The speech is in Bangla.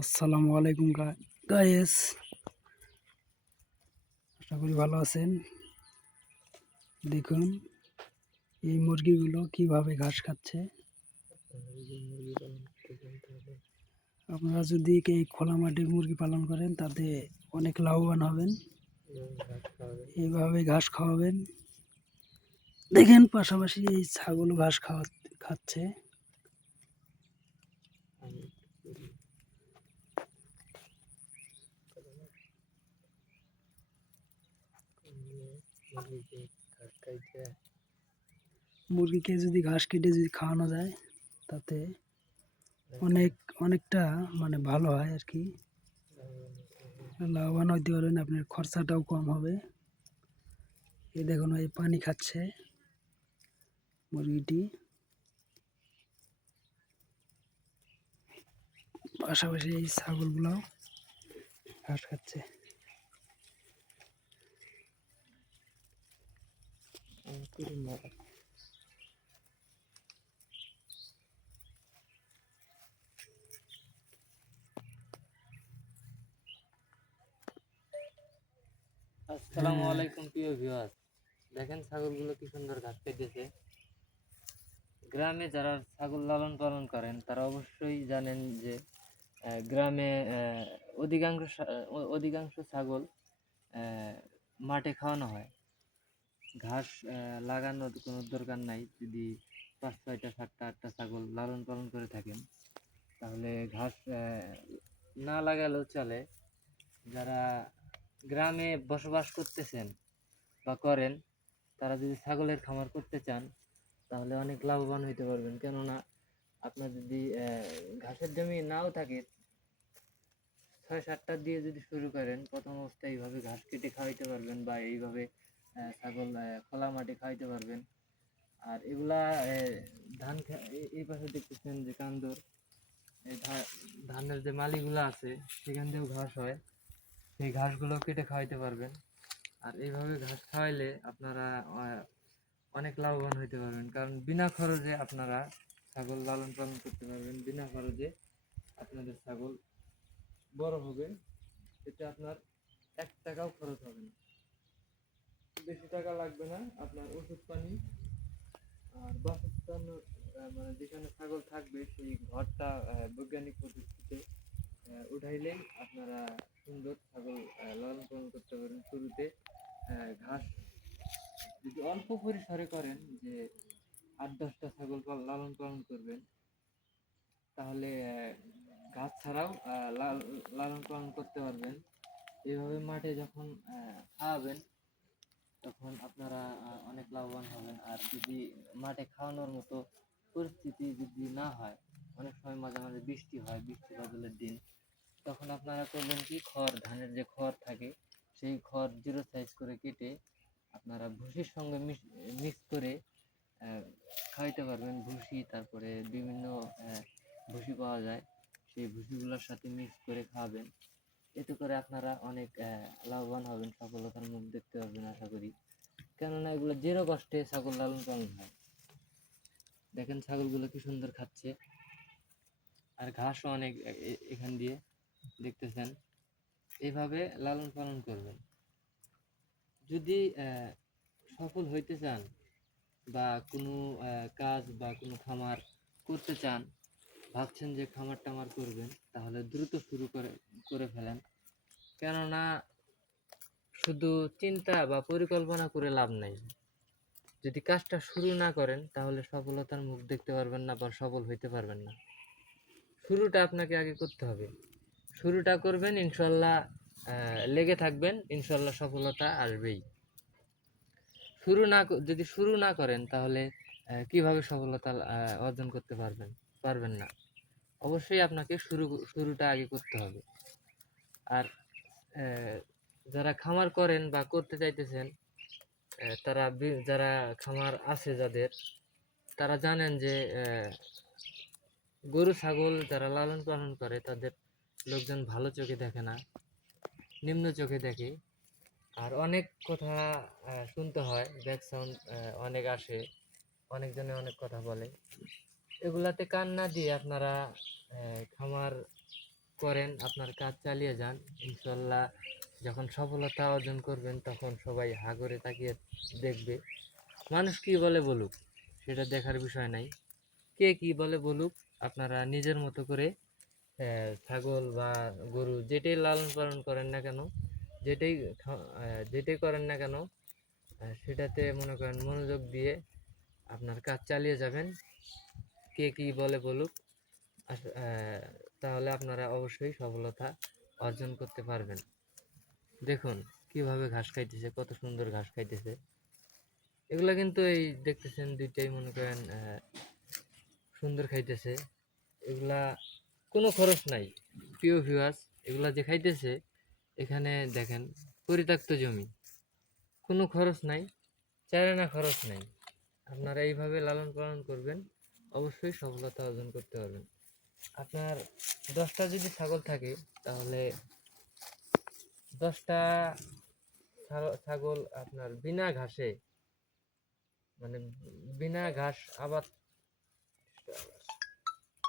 আসসালামু আলাইকুম গাইস, আশা করি ভালো আছেন। দেখুন এই মুরগিগুলো কিভাবে ঘাস খাচ্ছে। আপনারা যদি এই খোলা মাঠে মুরগি পালন করেন তাতে অনেক লাভবান হবেন। এইভাবে ঘাস খাওয়াবেন। দেখেন পাশাপাশি এই ছাগল ঘাস খাচ্ছে। মুরগিকে যদি ঘাস কেটে যদি খাওয়ানো যায় তাতে অনেকটা ভালো হয় আর কি, লাভবান হইতে পারবেন। আপনার খরচাটাও কম হবে। এই দেখুন এই পানি খাচ্ছে মুরগিটি, পাশাপাশি এই ছাগলগুলো ঘাস খাচ্ছে। আসসালামু আলাইকুম প্রিয় ভিউয়ার্স, দেখেন ছাগলগুলো কি সুন্দর ঘাস খাইতেছে। গ্রামে যারা ছাগল লালন পালন করেন তারা অবশ্যই জানেন যে গ্রামে অধিকাংশ ছাগল মাঠে খাওয়ানো হয়। ঘাস লাগানোর কোনো দরকার নাই। যদি 5-6টা 7টা 8টা ছাগল লালন পালন করে থাকেন তাহলে ঘাস না লাগালেও চলে। যারা গ্রামে বসবাস করতেছেন বা করেন তারা যদি ছাগলের খামার করতে চান তাহলে অনেক লাভবান হইতে পারবেন। কেননা আপনার যদি ঘাসের জমি নাও থাকে, 6-7টা দিয়ে যদি শুরু করেন, প্রথম অবস্থায় এইভাবে ঘাস কেটে খাওয়াইতে পারবেন বা এইভাবে ছাগল খোলা মাঠে খাওয়াইতে পারবেন। আর এগুলা এই পাশে দেখতেছেন যে কান্দর, এই ধানের যে মালিগুলো আছে সেখান থেকেও ঘাস হয়, সেই ঘাসগুলো কেটে খাওয়াইতে পারবেন। আর এইভাবে ঘাস খাওয়াইলে আপনারা অনেক লাভবান হইতে পারবেন। কারণ বিনা খরচে আপনারা ছাগল লালন পালন করতে পারবেন। বিনা খরচে আপনাদের ছাগল বড় হবে, এতে আপনার 1 টাকাও খরচ হবে না, বেশি টাকা লাগবে না। আপনার ওষুধ পানি আর বাসস্থান, যেখানে ছাগল থাকবে সেই ঘরটা বৈজ্ঞানিক পদ্ধতিতে উঠাইলেই আপনারা সুন্দর ছাগল লালন পালন করতে পারেন। শুরুতে ঘাস যদি অল্প পরিসরে করেন, যে 8-10টা ছাগল লালন পালন করবেন, তাহলে ঘাস ছাড়াও লালন পালন করতে পারবেন। এইভাবে মাঠে যখন খাওয়াবেন তখন আপনারা অনেক লাভবান হবেন। আর যদি মাঠে খাওয়ানোর মতো পরিস্থিতি যদি না হয়, অনেক সময় মাঝে মাঝে বৃষ্টি হয়, বৃষ্টি বাদলের দিন, তখন আপনারা করবেন কি, ধানের যে খড় থাকে সেই খড় 0 সাইজ করে কেটে আপনারা ভুসির সঙ্গে মিক্স করে খাওয়াইতে পারবেন। ভুসি, তারপরে বিভিন্ন ভুসি পাওয়া যায়, সেই ভুসিগুলোর সাথে মিক্স করে খাওয়াবেন। এতে করে আপনারা অনেক লাভবান হবেন, সফলতার মুখ দেখতে পারবেন আশা করি। কেননা এগুলো জেরো কষ্টে ছাগল লালন পালন হয়। দেখেন ছাগলগুলো কি সুন্দর খাচ্ছে, আর ঘাসও অনেক এখান দিয়ে দেখতেছেন। এইভাবে লালন পালন করবেন। যদি সফল হইতে চান বা কোনো কাজ বা কোনো খামার করতে চান, ভাবছেন যে খামার টামার করবেন, তাহলে দ্রুত শুরু করে ফেলেন। কেননা শুধু চিন্তা বা পরিকল্পনা করে লাভ নাই। যদি কাজটা শুরু না করেন তাহলে সফলতার মুখ দেখতে পারবেন না বা সফল হইতে পারবেন না। শুরুটা আপনাকে আগে করতে হবে। শুরুটা করবেন, ইনশাল্লাহ লেগে থাকবেন, ইনশাল্লাহ সফলতা আসবেই। যদি শুরু না করেন তাহলে কিভাবে সফলতা অর্জন করতে পারবেন না। অবশ্যই আপনাকে শুরুটা আগে করতে হবে। আর যারা খামার করেন বা করতে চাইতেছেন, যারা খামার আছে যাদের, তারা জানেন যে গরু ছাগল যারা লালন পালন করে তাদের লোকজন ভালো চোখে দেখে না, নিম্ন চোখে দেখে। আর অনেক কথা শুনতে হয়, ব্যাক সাউন্ড অনেক আসে, অনেকজনে অনেক কথা বলে। এগুলাতে কান না দিয়ে আপনারা খামার করেন, আপনার কাজ চালিয়ে যান, ইনশাল্লাহ যখন সফলতা অর্জন করবেন তখন সবাই হা করে তাকিয়ে দেখবে। মানুষ কি বলে বলুক, সেটা দেখার বিষয় নাই। কে কি বলে বলুক, আপনারা নিজের মতো করে ছাগল বা গরু যেটাই লালন পালন করেন না কেন, যেটাই করেন না কেন, সেটাতে মনে করেন মনোযোগ দিয়ে আপনার কাজ চালিয়ে যাবেন। কে কি বলে বলুক, তাহলে আপনারা অবশ্যই সফলতা অর্জন করতে পারবেন। দেখুন কিভাবে ঘাস খাইতেছে, কত সুন্দর ঘাস খাইতেছে। এগুলা কিন্তু এই দেখতেছেন দুইটাই মনে করেন সুন্দর খাইতেছে। এগুলা কোনো খরচ নাই, প্রিয় ভিউয়ার্স। এগুলা যে খাইতেছে, এখানে দেখেন পরিত্যক্ত জমি, কোনো খরচ নাই, চারানা খরচ নাই। আপনারা এইভাবে লালন পালন করবেন, অবশ্যই সফলতা অর্জন করতে পারবেন। আপনার 10টা যদি ছাগল থাকে, তাহলে 10টা ছাগল আপনার বিনা ঘাসে, মানে বিনা ঘাস আবাদ